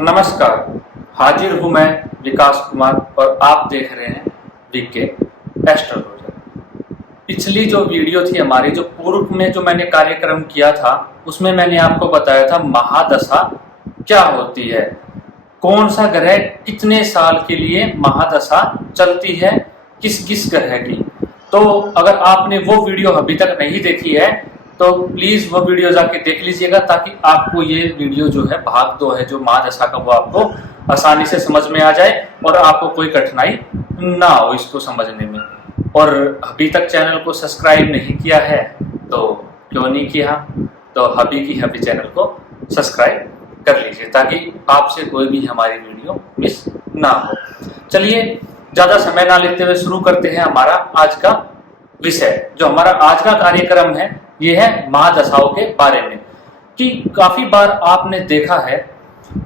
नमस्कार, हाजिर हूं मैं विकास कुमार और आप देख रहे हैं वीके एस्ट्रोलॉजर। पिछली जो वीडियो थी हमारी, जो पूर्व में जो मैंने कार्यक्रम किया था, उसमें मैंने आपको बताया था महादशा क्या होती है, कौन सा ग्रह कितने साल के लिए महादशा चलती है, किस किस ग्रह की। तो अगर आपने वो वीडियो अभी तक नहीं देखी है तो प्लीज वो वीडियो जाके देख लीजिएगा, ताकि आपको ये वीडियो जो है भाग 2 है जो महादशा का, वो आपको आसानी से समझ में आ जाए और आपको कोई कठिनाई ना हो इसको समझने में। और अभी तक चैनल को सब्सक्राइब नहीं किया है तो क्यों नहीं किया, तो हबी की हबी चैनल को सब्सक्राइब कर लीजिए ताकि आपसे कोई भी हमारी वीडियो मिस ना हो। चलिए ज्यादा समय ना लेते हुए शुरू करते हैं हमारा आज का विषय। जो हमारा आज का कार्यक्रम है ये है महादशाओं के बारे में। कि काफी बार आपने देखा है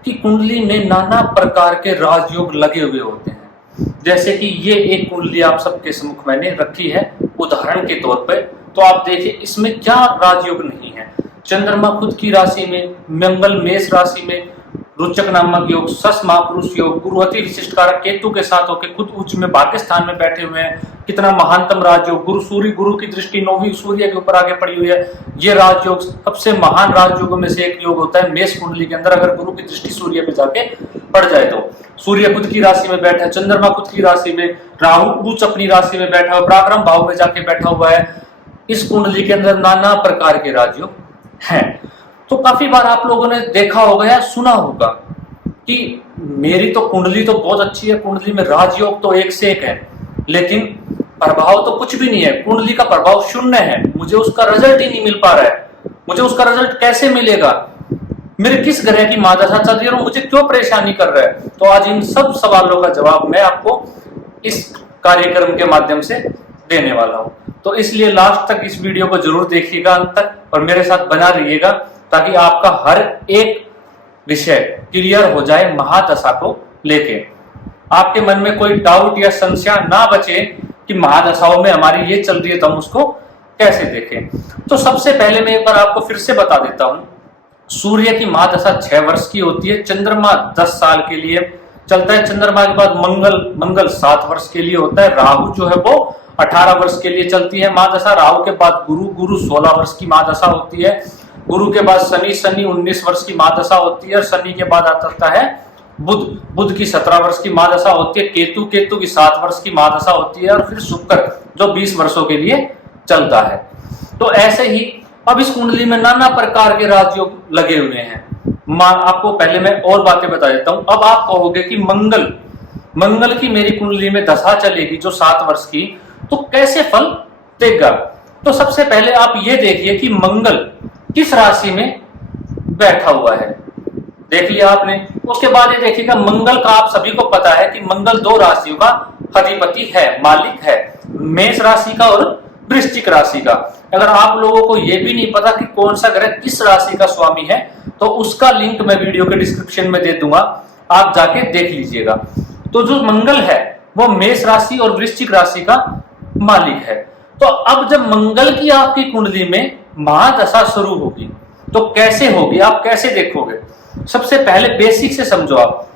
कि कुंडली में नाना प्रकार के राजयोग लगे हुए होते हैं। जैसे कि ये एक कुंडली आप सबके सम्मुख मैंने रखी है उदाहरण के तौर पर, तो आप देखिए इसमें क्या राजयोग नहीं है। चंद्रमा खुद की राशि में, मंगल मेष राशि में, रोचक नामक योग, सस महापुरुष योग, गुरु अति विशिष्ट कारक केतु के साथ होकर खुद उच्च में भाग्य स्थान में बैठे हुए हैं। कितना महानतम राजयोग, गुरु सूर्य, गुरु की दृष्टि 9वीं सूर्य के ऊपर आगे पड़ी हुई है। ये राजयोग सबसे महान राजयोगों में से एक योग होता है मेष कुंडली के अंदर। अगर गुरु की दृष्टि सूर्य पे जाके पड़ जाए तो सूर्य खुद की राशि में बैठा है, चंद्रमा खुद की राशि में, राहु उच्च अपनी राशि में बैठा हुआ, पराक्रम भाव में जाके बैठा हुआ है। इस कुंडली के अंदर नाना प्रकार के राजयोग हैं। तो काफी बार आप लोगों ने देखा होगा या सुना होगा कि मेरी तो कुंडली तो बहुत अच्छी है, कुंडली में राजयोग तो एक से एक है, लेकिन प्रभाव तो कुछ भी नहीं है, कुंडली का प्रभाव शून्य है, मुझे उसका रिजल्ट ही नहीं मिल पा रहा है। मुझे उसका रिजल्ट कैसे मिलेगा, मेरे किस ग्रह की महादशा चल रही है और मुझे क्यों परेशानी कर रहा है। तो आज इन सब सवालों का जवाब मैं आपको इस कार्यक्रम के माध्यम से देने वाला हूं। तो इसलिए लास्ट तक इस वीडियो को जरूर देखिएगा अंत तक और मेरे साथ बना रहिएगा, ताकि आपका हर एक विषय क्लियर हो जाए महादशा को लेके। आपके मन में कोई डाउट या संशय ना बचे कि महादशाओं में हमारी ये चल रही है तो हम उसको कैसे देखें। तो सबसे पहले मैं एक बार आपको फिर से बता देता हूं, सूर्य की महादशा 6 वर्ष की होती है, चंद्रमा 10 साल के लिए चलता है, चंद्रमा के बाद मंगल 7 वर्ष के लिए होता है, राहु जो है वो 18 वर्ष के लिए चलती है महादशा, राहु के बाद गुरु 16 वर्ष की महादशा होती है, गुरु के बाद शनि 19 वर्ष की महादशा होती है, और शनि के बाद आता है बुध की 17 वर्ष की महादशा होती है, केतु की 7 वर्ष की महादशा होती है, और फिर शुक्र जो 20 वर्षों के लिए चलता है। तो ऐसे ही अब इस कुंडली में नाना प्रकार के राजयोग लगे हुए हैं। आपको पहले मैं और बातें बता देता हूं। अब आप कहोगे कि मंगल की मेरी कुंडली में दशा चलेगी जो 7 वर्ष की, तो कैसे फल देगा। तो सबसे पहले आप ये देखिए कि मंगल किस राशि में बैठा हुआ है, देख लिया आपने। उसके बाद ये देखिएगा मंगल का, आप सभी को पता है कि मंगल 2 राशियों का अधिपति है, मालिक है, मेष राशि का और वृश्चिक राशि का। अगर आप लोगों को यह भी नहीं पता कि कौन सा ग्रह किस राशि का स्वामी है, तो उसका लिंक मैं वीडियो के डिस्क्रिप्शन में दे दूंगा, आप जाके देख लीजिएगा। तो जो मंगल है वो मेष राशि और वृश्चिक राशि का मालिक है। तो अब जब मंगल की आपकी कुंडली में महादशा शुरू होगी तो कैसे होगी, आप कैसे देखोगे। सबसे पहले बेसिक से समझो आप।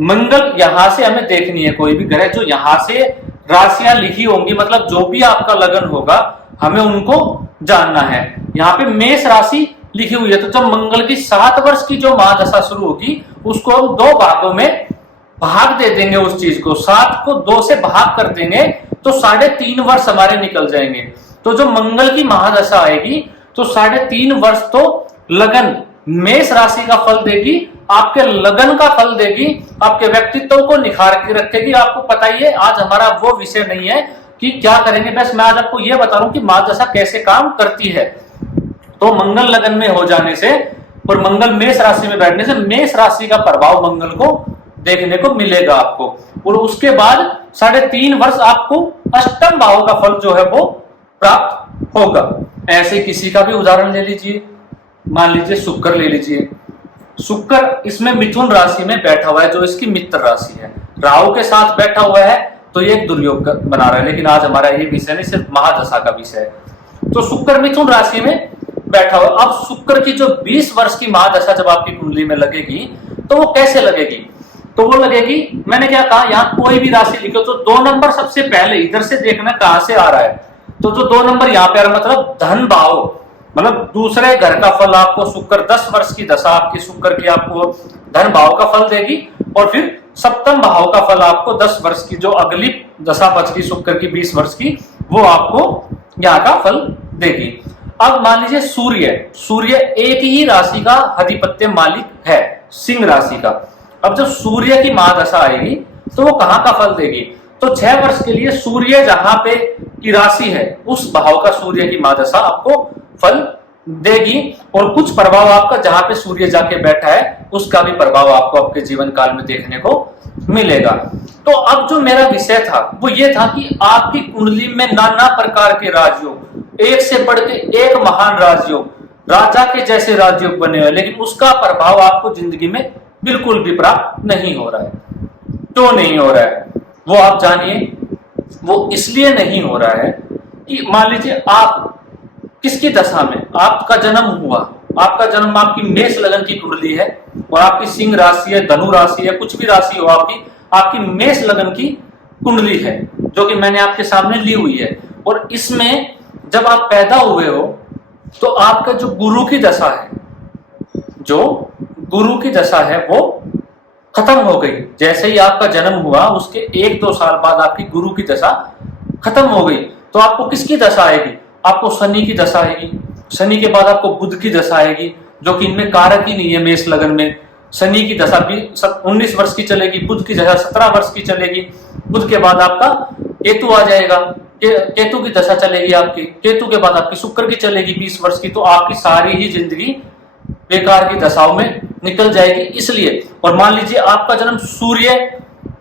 मंगल यहां से हमें देखनी है, कोई भी ग्रह जो यहां से राशियां लिखी होंगी, मतलब जो भी आपका लगन होगा हमें उनको जानना है। यहाँ पे मेष राशि लिखी हुई है, तो जब मंगल की 7 वर्ष की जो महादशा शुरू होगी उसको हम 2 भागों में भाग दे देंगे। उस चीज को 7 को 2 से भाग कर देंगे तो 3.5 वर्ष हमारे निकल जाएंगे। तो जो मंगल की महादशा आएगी तो 3.5 वर्ष तो लगन मेष राशि का फल देगी, आपके लगन का फल देगी, आपके व्यक्तित्व को निखार के रखेगी। आपको पता ही है आज हमारा वो विषय नहीं है कि क्या करेंगे, बस मैं आज आपको ये बता रहा हूं कि महादशा कैसे काम करती है। तो मंगल लगन में हो जाने से और मंगल मेष राशि में बैठने से मेष राशि का प्रभाव मंगल को देखने को मिलेगा आपको, और उसके बाद 3.5 वर्ष आपको अष्टम भाव का फल जो है वो प्राप्त होगा। ऐसे किसी का भी उदाहरण ले लीजिए, मान लीजिए शुक्र ले लीजिए। शुक्र इसमें मिथुन राशि में बैठा हुआ है जो इसकी मित्र राशि है, राहु के साथ बैठा हुआ है, तो ये एक दुर्योग बना रहा है। लेकिन आज हमारा ये विषय नहीं, सिर्फ महादशा का विषय है। तो शुक्र मिथुन राशि में बैठा हुआ। अब शुक्र की जो 20 वर्ष की महादशा जब आपकी कुंडली में लगेगी तो वो कैसे लगेगी? तो वो लगेगी, मैंने क्या कहा, यहाँ कोई भी राशि लिखो तो 2 नंबर सबसे पहले इधर से देखना कहां से आ रहा है। तो जो 2 नंबर यहाँ पे आ रहा है मतलब धन भाव, मतलब दूसरे घर का फल आपको शुक्र 10 वर्ष की दशा आपकी शुक्र की आपको धन भाव का फल देगी, और फिर सप्तम भाव का फल आपको 10 वर्ष की जो अगली दशा बच गई शुक्र की 20 वर्ष की, वो आपको यहाँ का फल देगी। अब मान लीजिए सूर्य एक ही राशि का अधिपत्य मालिक है, सिंह राशि का। अब जब सूर्य की महादशा आएगी तो वो कहाँ का फल देगी? तो 6 वर्ष के लिए सूर्य जहां पे की राशि है उस भाव का सूर्य की महादशा आपको फल देगी, और कुछ प्रभाव आपका जहां पे सूर्य जाके बैठा है उसका भी प्रभाव आपको आपके जीवन काल में देखने को मिलेगा। तो अब जो मेरा विषय था वो ये था कि आपकी कुंडली में नाना प्रकार के राजयोग, एक से बढ़ के एक महान राजयोग, राजा के जैसे राजयोग बने हुए, लेकिन उसका प्रभाव आपको जिंदगी में बिल्कुल भी प्राप्त नहीं हो रहा है। क्यों नहीं हो रहा है वो आप जानिए। वो इसलिए नहीं हो रहा है कि मान लीजिए आप किसकी दशा में आपका जन्म हुआ, आपका जन्म आपकी मेष लगन की कुंडली है और आपकी सिंह राशि है, धनु राशि है, कुछ भी राशि हो आपकी मेष लगन की कुंडली है जो कि मैंने आपके सामने ली हुई है। और इसमें जब आप पैदा हुए हो तो आपका जो गुरु की दशा है, जो गुरु की दशा है वो खत्म हो गई। जैसे ही आपका जन्म हुआ उसके 1-2 साल बाद आपकी गुरु की दशा खत्म हो गई। तो आपको किसकी दशा आएगी? आपको शनि की दशा आएगी। शनि के बाद आपको बुध की दशा आएगी, जो कि इनमें कारक ही नहीं है। मेष लगन में शनि की दशा भी 19 वर्ष की चलेगी, बुध की दशा 17 वर्ष की चलेगी। बुध के बाद आपका केतु आ जाएगा, केतु की दशा चलेगी आपकी। केतु के बाद आपकी शुक्र की चलेगी 20 वर्ष की। तो आपकी सारी ही जिंदगी बेकार की दशाओं में निकल जाएगी। इसलिए, और मान लीजिए आपका जन्म सूर्य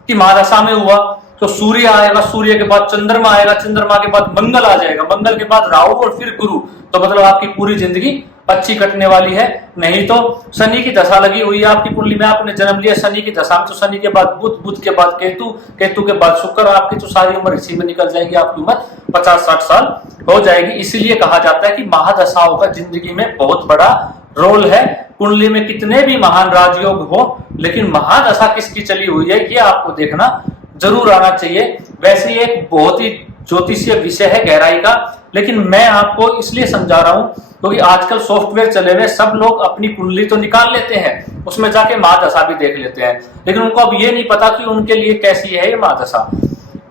की महादशा में हुआ तो सूर्य आएगा, सूर्य के बाद चंद्रमा आएगा, चंद्रमा के बाद मंगल आ जाएगा, मंगल के बाद राहु और फिर गुरु। तो मतलब आपकी पूरी जिंदगी अच्छी कटने वाली है। नहीं तो शनि की दशा लगी हुई है आपकी कुंडली में, आपने जन्म लिया शनि की दशा में, तो शनि के बाद बुध, बुध के बाद केतु, केतु के बाद शुक्र, आपकी तो सारी उम्र इसी में निकल जाएगी। आपकी उम्र 50-60 साल हो जाएगी। इसीलिए कहा जाता है कि महादशाओं का जिंदगी में बहुत बड़ा रोल है। कुंडली में कितने भी महान राजयोग हो, लेकिन महादशा किसकी चली हुई है ये आपको देखना जरूर आना चाहिए। वैसे ही एक बहुत ही ज्योतिषीय विषय है गहराई का, लेकिन मैं आपको इसलिए समझा रहा हूं क्योंकि आजकल सॉफ्टवेयर चले हुए, सब लोग अपनी कुंडली तो निकाल लेते हैं, उसमें जाके महादशा भी देख लेते हैं, लेकिन उनको अब ये नहीं पता कि उनके लिए कैसी है ये महादशा।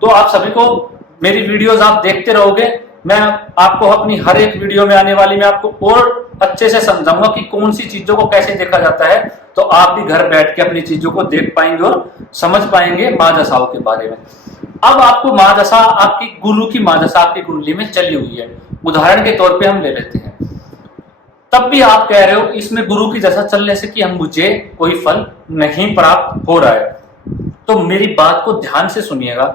तो आप सभी को मेरी वीडियोस आप देखते रहोगे, मैं आपको अपनी हर एक वीडियो में आने वाली मैं आपको और अच्छे से समझाऊंगा कि कौन सी चीजों को कैसे देखा जाता है। तो आप भी घर बैठ के अपनी चीजों को देख पाएंगे और समझ पाएंगे महादशाओं के बारे में। अब आपको महादशा, आपकी गुरु की महादशा आपकी कुंडली में चली हुई है, उदाहरण के तौर पे हम ले लेते हैं। तब भी आप कह रहे हो इसमें गुरु की दशा चलने से कि हम मुझे कोई फल नहीं प्राप्त हो रहा है। तो मेरी बात को ध्यान से सुनिएगा।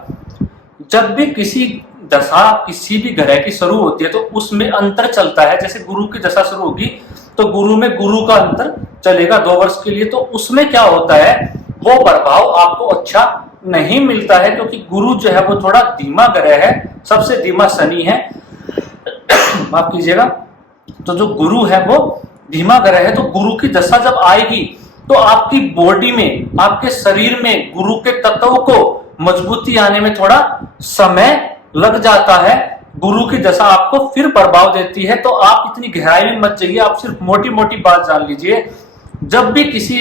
जब भी किसी दशा किसी भी ग्रह की शुरू होती है तो उसमें अंतर चलता है। जैसे गुरु की दशा शुरू होगी तो गुरु में गुरु का अंतर चलेगा 2 वर्ष के लिए। तो उसमें क्या होता है, वो प्रभाव आपको अच्छा नहीं मिलता है, क्योंकि गुरु जो है वो थोड़ा धीमा ग्रह है, सबसे धीमा शनि है, माफ कीजिएगा। तो जो गुरु है वो धीमा ग्रह है। तो गुरु की दशा जब आएगी तो आपकी बॉडी में, आपके शरीर में गुरु के तत्व को मजबूती आने में थोड़ा समय लग जाता है। गुरु की दशा आपको फिर प्रभाव देती है। तो आप इतनी गहराई में मत जाइए, आप सिर्फ मोटी मोटी बात जान लीजिए। जब भी किसी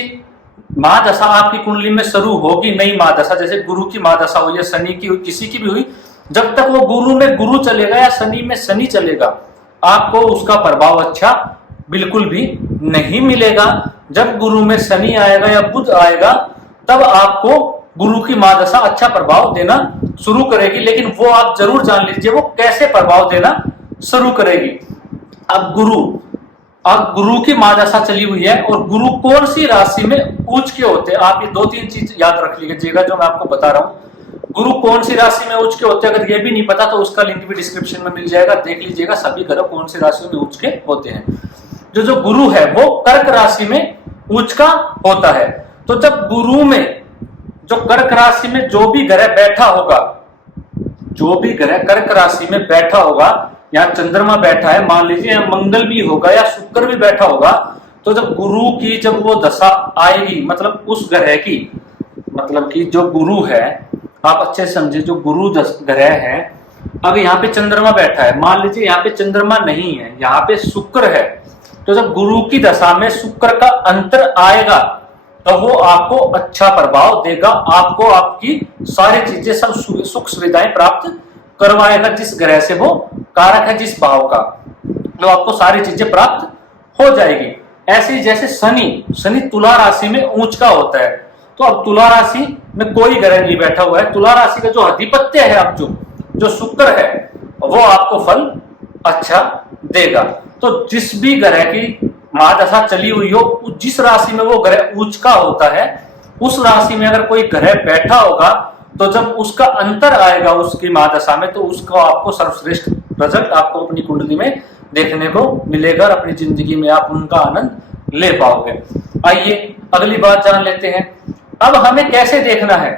महादशा आपकी कुंडली में शुरू होगी, नई महादशा, जैसे गुरु की महादशा हुई या शनि की हुई, किसी की भी हुई, जब तक वो गुरु में गुरु चलेगा या शनि में शनि चलेगा, आपको उसका प्रभाव अच्छा बिल्कुल भी नहीं मिलेगा। जब गुरु में शनि आएगा या बुध आएगा तब आपको गुरु की महादशा अच्छा प्रभाव देना शुरू करेगी। लेकिन वो आप जरूर जान लीजिए वो कैसे प्रभाव देना शुरू करेगी। अब गुरु की महादशा चली हुई है और गुरु कौन सी राशि में उच्च के होते हैं, आप ये 2-3 चीज याद रख लीजिएगा जो मैं आपको बता रहा हूं। गुरु कौन सी राशि में उच्च के होते हैं, अगर ये भी नहीं पता तो उसका लिंक भी डिस्क्रिप्शन में मिल जाएगा, देख लीजिएगा सभी ग्रह कौन सी राशि में उच्च के होते हैं। जो गुरु है वो कर्क राशि में उच्च का होता है। तो जब गुरु में जो कर्क राशि में जो भी ग्रह बैठा होगा, जो भी ग्रह कर्क राशि में बैठा होगा, यहाँ चंद्रमा बैठा है, मान लीजिए मंगल भी होगा या शुक्र भी बैठा होगा, तो जब गुरु की जब वो दशा आएगी, मतलब उस ग्रह की, मतलब कि जो गुरु है, आप अच्छे से समझे, जो गुरु ग्रह है, अब यहाँ पे चंद्रमा बैठा है, मान लीजिए यहाँ पे चंद्रमा नहीं है, यहाँ पे शुक्र है, तो जब गुरु की दशा में शुक्र का अंतर आएगा तो वो आपको अच्छा प्रभाव देगा, आपको आपकी सारी चीजें, सब सुख सुविधाएं प्राप्त करवाएगा। जिस ग्रह से वो कारक है, जिस भाव का, तो आपको सारी चीजें प्राप्त हो जाएगी। ऐसे ही जैसे शनि तुला राशि में ऊंच का होता है, तो अब तुला राशि में कोई ग्रह नहीं बैठा हुआ है, तुला राशि का जो अधिपत्य है, अब जो शुक्र है, वो आपको फल अच्छा देगा। तो जिस भी ग्रह की महादशा चली हुई हो, जिस राशि में वो ग्रह उच्च का होता है, उस राशि में अगर कोई ग्रह बैठा होगा, तो जब उसका अंतर आएगा उसकी महादशा में, तो उसको आपको सर्वश्रेष्ठ रिजल्ट आपको अपनी कुंडली में देखने को मिलेगा और अपनी जिंदगी में आप उनका आनंद ले पाओगे। आइए अगली बात जान लेते हैं। अब हमें कैसे देखना है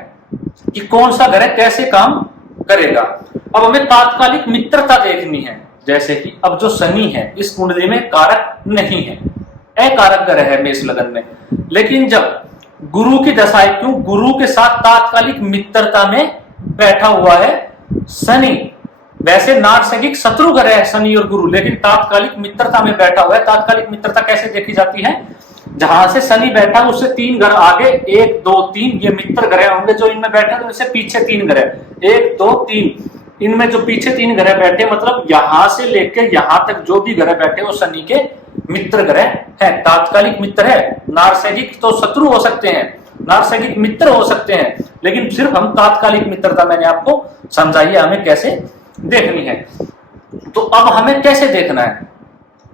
कि कौन सा ग्रह कैसे काम करेगा। अब हमें तात्कालिक मित्रता देखनी है। जैसे कि अब जो शनि है इस कुंडली में कारक नहीं है, अकारक ग्रह है मेष लगन में, लेकिन जब गुरु की दशा, क्यों, गुरु के साथ तात्कालिक मित्रता में बैठा हुआ है शनि। वैसे नारसंगिक शत्रु ग्रह है शनि और गुरु, लेकिन तात्कालिक मित्रता में बैठा हुआ है। तात्कालिक मित्रता कैसे देखी जाती है, जहां से शनि बैठा उससे 3 घर आगे, 1 2 3 ये मित्र ग्रह होंगे जो इनमें बैठे, तो इससे पीछे 3 ग्रह, 1 2 3, इनमें जो पीछे 3 ग्रह बैठे, मतलब यहां से लेकर यहां तक जो भी ग्रह बैठे वो शनि के मित्र ग्रह है, तात्कालिक मित्र है। नारसंगिक तो शत्रु हो सकते हैं, नारसंगिक मित्र हो सकते हैं, लेकिन सिर्फ हम तात्कालिक मित्रता मैंने आपको समझाइए हमें कैसे देखनी है। तो अब हमें कैसे देखना है,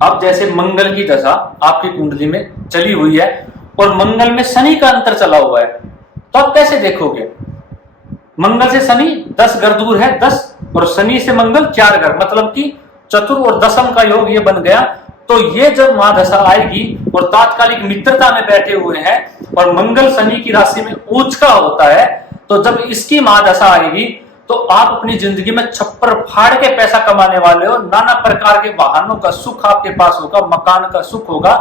अब जैसे मंगल की दशा आपकी कुंडली में चली हुई है और मंगल में शनि का अंतर चला हुआ है, तो आप कैसे देखोगे। मंगल से शनि 10 घर दूर है, 10, और शनि से मंगल 4 घर, मतलब कि चतुर और दशम का योग ये बन गया। तो ये जब महादशा आएगी और तात्कालिक मित्रता में बैठे हुए हैं और मंगल शनि की राशि में उच्च का होता है, तो जब इसकी महादशा आएगी तो आप अपनी जिंदगी में छप्पर फाड़ के पैसा कमाने वाले हो। नाना प्रकार के वाहनों का सुख आपके पास होगा, मकान का सुख होगा,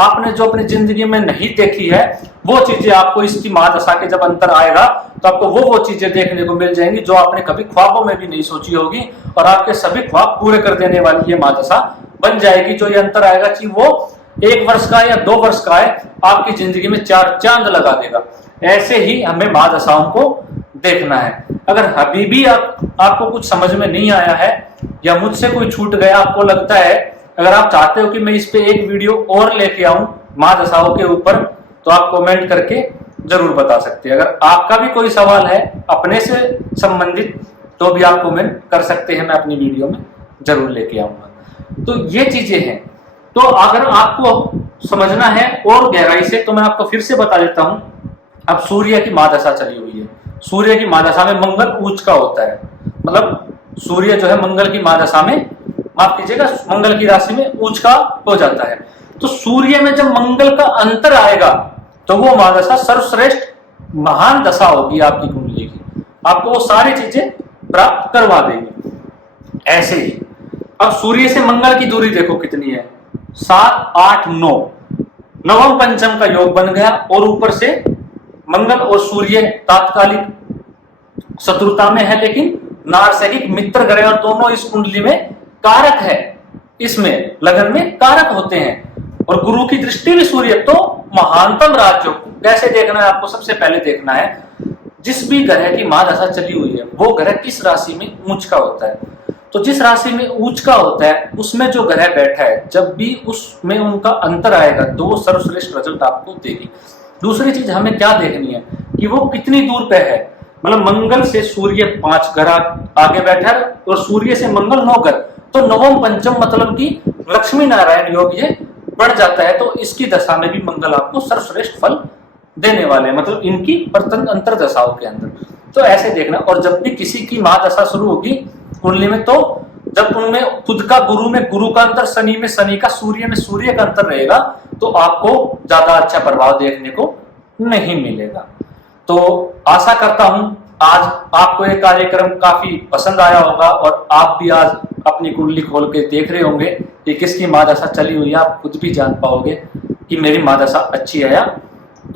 आपने जो अपनी जिंदगी में नहीं देखी है वो चीजें आपको इसकी महादशा के जब अंतर आएगा तो आपको वो चीजें देखने को मिल जाएंगी जो आपने कभी ख्वाबों में भी नहीं सोची होगी, और आपके सभी ख्वाब पूरे कर देने वाली ये महादशा बन जाएगी। जो ये अंतर आएगा कि वो 1 वर्ष का या 2 वर्ष का है, आपकी जिंदगी में 4 चांद लगा देगा। ऐसे ही हमें महादशाओं को देखना है। अगर अभी भी आपको कुछ समझ में नहीं आया है या मुझसे कोई छूट गया, आपको लगता है, अगर आप चाहते हो कि मैं इस पे एक वीडियो और लेके आऊं महादशाओं के ऊपर, तो आप कमेंट करके जरूर बता सकते हैं। अगर आपका भी कोई सवाल है अपने से संबंधित, तो भी आप कमेंट कर सकते हैं, मैं अपनी वीडियो में जरूर लेके आऊंगा। तो ये चीजें हैं। तो अगर आपको समझना है और गहराई से, तो मैं आपको फिर से बता देता हूं। अब सूर्य की महादशा चली हुई है, सूर्य की महादशा में मंगल उच्च का होता है, मतलब सूर्य जो है मंगल की महादशा में, माफ कीजिएगा, मंगल की राशि में उच्च का हो जाता है। तो सूर्य में जब मंगल का अंतर आएगा तो वो महादशा सर्वश्रेष्ठ महान दशा होगी आपकी कुंडली की, आपको वो सारी चीजें प्राप्त करवा देगी। ऐसे ही अब सूर्य से मंगल की दूरी देखो कितनी है, 7 8 9, नवम पंचम का योग बन गया, और ऊपर से मंगल और सूर्य तात्कालिक शत्रुता में है, लेकिन नारसंगिक मित्र ग्रह, और दोनों इस कुंडली में कारक है, इसमें लगन में कारक होते हैं। और गुरु की दृष्टि भी सूर्य, तो महानतम राज्य कैसे देखना है, आपको सबसे पहले देखना है जिस भी ग्रह की महादशा चली हुई है वो ग्रह किस राशि में उच्च का होता है। तो जिस राशि में उच्च का होता है उसमें जो ग्रह बैठा है, जब भी उसमें उनका अंतर आएगा तो वो सर्वश्रेष्ठ रिजल्ट आपको देगी। दूसरी चीज हमें क्या देखनी है कि वो कितनी दूर पे है, मतलब मंगल से सूर्य 5 घर आगे बैठा है और सूर्य से मंगल 9 घर, तो नवम पंचम मतलब कि लक्ष्मी नारायण योग ये बढ़ जाता है। तो इसकी दशा में भी मंगल आपको सर्वश्रेष्ठ फल देने वाले हैं, मतलब इनकी अंतर दशाओं के अंदर। तो ऐसे देखना। और जब भी किसी की महादशा शुरू होगी कुंडली में, तो जब उनमें खुद का गुरु में गुरु का अंतर, शनि में शनि का, सूर्य में सूर्य का अंतर रहेगा, तो आपको ज्यादा अच्छा प्रभाव देखने को नहीं मिलेगा। तो आशा करता हूं आज आपको ये कार्यक्रम काफी पसंद आया होगा और आप भी आज अपनी कुंडली खोल के देख रहे होंगे कि किसकी महादशा चली हुई है, आप खुद भी जान पाओगे। कि मेरी महादशा अच्छी है या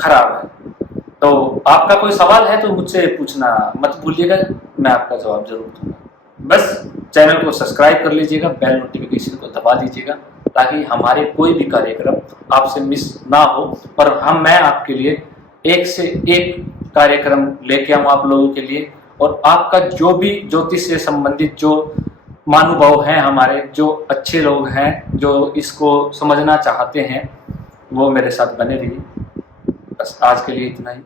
खराब है। तो आपका कोई सवाल है तो मुझसे पूछना मत भूलिएगा, मैं आपका जवाब जरूर दूंगा। बस चैनल को सब्सक्राइब कर लीजिएगा, बेल नोटिफिकेशन को दबा दीजिएगा ताकि हमारे कोई भी कार्यक्रम आपसे मिस ना हो और मैं आपके लिए एक से एक कार्यक्रम लेके आऊँ आप लोगों के लिए। और आपका जो भी ज्योतिष से संबंधित जो महानुभाव हैं, हमारे जो अच्छे लोग हैं जो इसको समझना चाहते हैं, वो मेरे साथ बने रहिए। बस आज के लिए इतना ही।